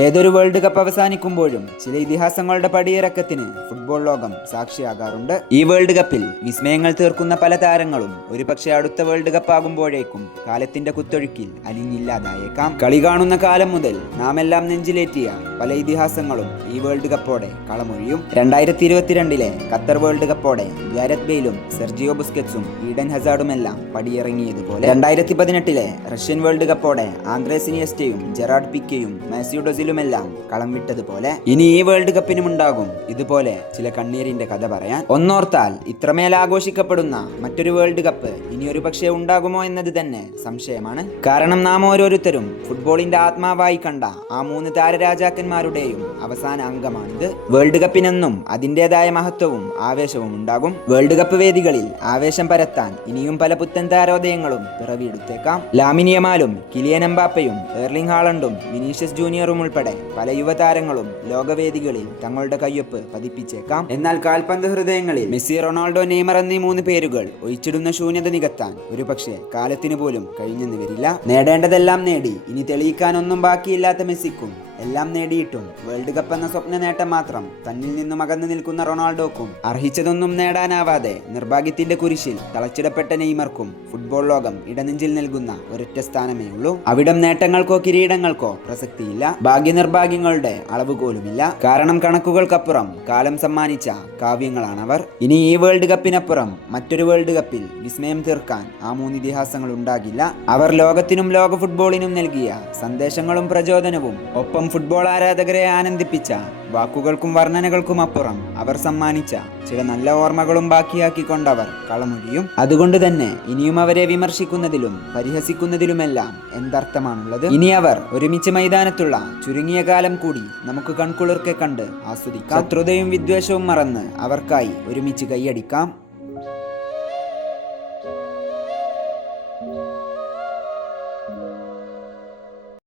ഏതൊരു world cup അവസാനിക്കുമ്പോഴും ചില ഇതിഹാസങ്ങളുടെ പടിയിറക്കത്തിന് football ലോകം സാക്ഷിയാകാറുണ്ട്. ഈ വേൾഡ് കപ്പിൽ വിസ്മയങ്ങൾ തീർക്കുന്ന പല താരങ്ങളും ഒരുപക്ഷെ അടുത്ത വേൾഡ് കപ്പ് ആകുമ്പോഴേക്കും കാലത്തിന്റെ കുത്തൊഴുക്കിൽ അലിഞ്ഞില്ലാതായേക്കാം. കളി കാണുന്ന കാലം മുതൽ നാം എല്ലാം നെഞ്ചിലേറ്റിയ പല ഇതിഹാസങ്ങളും ഈ വേൾഡ് കപ്പോടെ കളമൊഴിയും. 2022 ഖത്തർ വേൾഡ് കപ്പോടെ ഗാരത്ത് ബെയിലും സെർജിയോ ബുസ്കറ്റ്സും ഈഡൻ ഹസാർഡുമെല്ലാം പടിയിറങ്ങിയതുപോലെ 2018 റഷ്യൻ വേൾഡ് കപ്പോടെ ആന്ദ്രേസ് ഇനിയസ്റ്റയും ജെറാർഡ് പിക്കെയും മാസിയുഡോസിലുമെല്ലാം കളം വിട്ടതുപോലെ ഇനി ഈ വേൾഡ് കപ്പിനും ഉണ്ടാകും ഇതുപോലെ ചില കണ്ണീരിന്റെ കഥ പറയാൻ. ഒന്നോർത്താൽ ഇത്രമേൽ ആഘോഷിക്കപ്പെടുന്ന മറ്റൊരു വേൾഡ് കപ്പ് ഇനി ഒരു പക്ഷേ ഉണ്ടാകുമോ എന്നത് തന്നെ സംശയമാണ്. കാരണം നാം ഓരോരുത്തരും ഫുട്ബോളിന്റെ ആത്മാവായി കണ്ട ആ 3 താരരാജാക്കന്മാരുടെയും അവസാന അംഗമാണിത്. വേൾഡ് കപ്പിനെന്നും അതിൻ്റെതായ മഹത്വവും ആവേശവും ഉണ്ടാകും. വേൾഡ് കപ്പ് വേദികളിൽ ആവേശം പരത്താൻ ഇനിയും പല പുത്തൻ താരോദയങ്ങളും പിറവിയെടുത്തേക്കാം. ലാമിൻ യമാലും കിലിയൻ എംബാപ്പയും എർലിംഗ് ഹാളണ്ടും വിനീഷ്യസ് ജൂനിയറും ഉൾപ്പെടെ പല യുവതാരങ്ങളും ലോകവേദികളിൽ തങ്ങളുടെ കയ്യൊപ്പ് പതിപ്പിച്ചേക്കാം. എന്നാൽ കാൽപന്ത് ഹൃദയങ്ങളിൽ മെസ്സി, റൊണാൾഡോ, നെയ്മർ എന്നീ 3 പേരുകൾ ഒഴിച്ചിടുന്ന ശൂന്യത നികത്താൻ ഒരുപക്ഷെ കാലത്തിന് പോലും കഴിഞ്ഞെന്ന് വരില്ല. നേടേണ്ടതെല്ലാം നേടി ഇനി തെളിയിക്കാനൊന്നും ബാക്കിയില്ലാത്ത മെസ്സിക്കും എല്ലാം നേടിയിട്ടും വേൾഡ് കപ്പ് എന്ന സ്വപ്ന നേട്ടം മാത്രം തന്നിൽ നിന്നും അകന്നു നിൽക്കുന്ന റൊണാൾഡോക്കും അർഹിച്ചതൊന്നും നേടാനാവാതെ നിർഭാഗ്യത്തിന്റെ കുരിശിൽ തളച്ചിടപ്പെട്ട നെയ്മർക്കും ഫുട്ബോൾ ലോകം ഇടനെഞ്ചിൽ നൽകുന്ന ഒരൊറ്റ സ്ഥാനമേ ഉള്ളൂ. അവിടം നേട്ടങ്ങൾക്കോ കിരീടങ്ങൾക്കോ പ്രസക്തിയില്ല. ഭാഗ്യനിർഭാഗ്യങ്ങളുടെ അളവുകോലുമില്ല. കാരണം കണക്കുകൾക്കപ്പുറം കാലം സമ്മാനിച്ച കാവ്യങ്ങളാണവർ. ഇനി ഈ വേൾഡ് കപ്പിനപ്പുറം മറ്റൊരു വേൾഡ് കപ്പിൽ വിസ്മയം തീർക്കാൻ ആ 3 ഇതിഹാസങ്ങൾ ഉണ്ടാകില്ല. അവർ ലോകത്തിനും ലോക ഫുട്ബോളിനും നൽകിയ സന്ദേശങ്ങളും പ്രചോദനവും ഒപ്പം ഫുട്ബോൾ ആരാധകരെ ആനന്ദിപ്പിച്ച വാക്കുകൾക്കും വർണ്ണനകൾക്കും അപ്പുറം അവർ സമ്മാനിച്ച ചില നല്ല ഓർമ്മകളും ബാക്കിയാക്കിക്കൊണ്ടവർ കളമൊഴിയും. അതുകൊണ്ട് തന്നെ ഇനിയും അവരെ വിമർശിക്കുന്നതിലും പരിഹസിക്കുന്നതിലുമെല്ലാം എന്തർത്ഥമാണുള്ളത്? ഇനി അവർ ഒരുമിച്ച് മൈതാനത്തുള്ള ചുരുങ്ങിയ കാലം കൂടി നമുക്ക് കൺകുളിർക്കെ കണ്ട് ആസ്വദിക്കാം. ശത്രുതയും വിദ്വേഷവും മറന്ന് അവർക്കായി ഒരുമിച്ച് കൈയടിക്കാം.